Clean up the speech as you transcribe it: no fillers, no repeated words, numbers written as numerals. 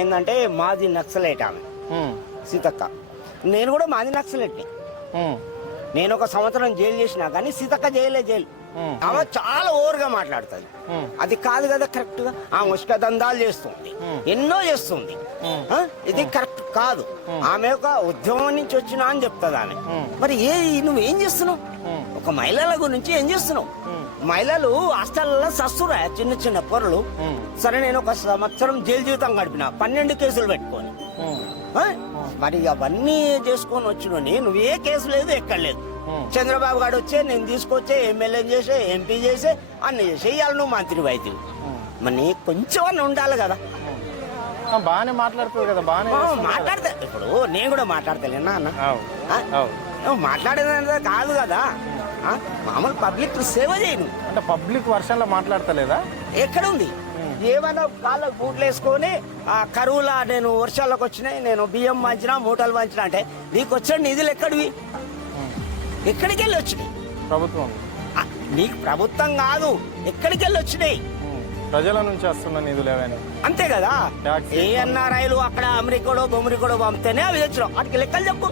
ఏంటంటే మాది నక్సలైట్ ఆమె సీతక్క. నేను కూడా మాది నక్సలైట్ని. నేను 1 సంవత్సరం జైలు చేసినా కానీ సీతక్క జైలు. ఆమె చాలా ఓవర్గా మాట్లాడుతుంది. అది కాదు కదా కరెక్ట్ గా. ఆమె ఉష్క దందాలు చేస్తుంది, ఎన్నో చేస్తుంది. ఇది కరెక్ట్ కాదు. ఆమె ఒక ఉద్యమం నుంచి వచ్చినా అని చెప్తుంది ఆమె. మరి నువ్వేం చేస్తున్నావు? ఒక మహిళల గురించి ఏం చేస్తున్నావు? మహిళలు హాస్టల్లో సస్తురా చిన్న చిన్న పొరలు. సరే నేను 1 సంవత్సరం జైలు జీవితం గడిపిన 12 కేసులు పెట్టుకొని. మరి అవన్నీ చేసుకొని వచ్చినని నువ్వే కేసు లేదు, ఎక్కడ లేదు. చంద్రబాబు గారు వచ్చే నేను తీసుకొచ్చే ఎమ్మెల్యే చేసే, ఎంపీ చేసే, అన్ని చేసే. ఇవాళ నువ్వు మంత్రి అవుతావు. మరి నీకు కొంచెం అన్న ఉండాలి కదా. బాగానే మాట్లాడుతుంది కదా. బాగానే మాట్లాడతా. ఇప్పుడు నేను కూడా మాట్లాడతలేనా అన్న? నువ్వు మాట్లాడేది కాదు కదా. మామూలు పబ్లిక్ సేవ చేయను అంటే పబ్లిక్ వర్షంలో మాట్లాడతలేదా? ఎక్కడ ఉంది? ఏమైనా కాళ్ళకు బూట్లు వేసుకొని ఆ కరువులా నేను వర్షాలకు వచ్చినాయి, నేను బియ్యం పంచినా, మూటలు పంచినా అంటే నీకు వచ్చిన నిధులు ఎక్కడివి? ఎక్కడికి వెళ్ళి వచ్చినాయి? ప్రభుత్వం. నీకు ప్రభుత్వం కాదు, ఎక్కడికి వెళ్ళి వచ్చినాయి? ప్రజల నుంచి వస్తున్న నిధులు ఏమైనా. అంతే కదా. ఏ ఎన్ఆర్ఐలు అక్కడ అమెరికాడో బొమ్మరికాడో పంపితేనే అవి తెచ్చినావు. వాటికి లెక్కలు చెప్పు.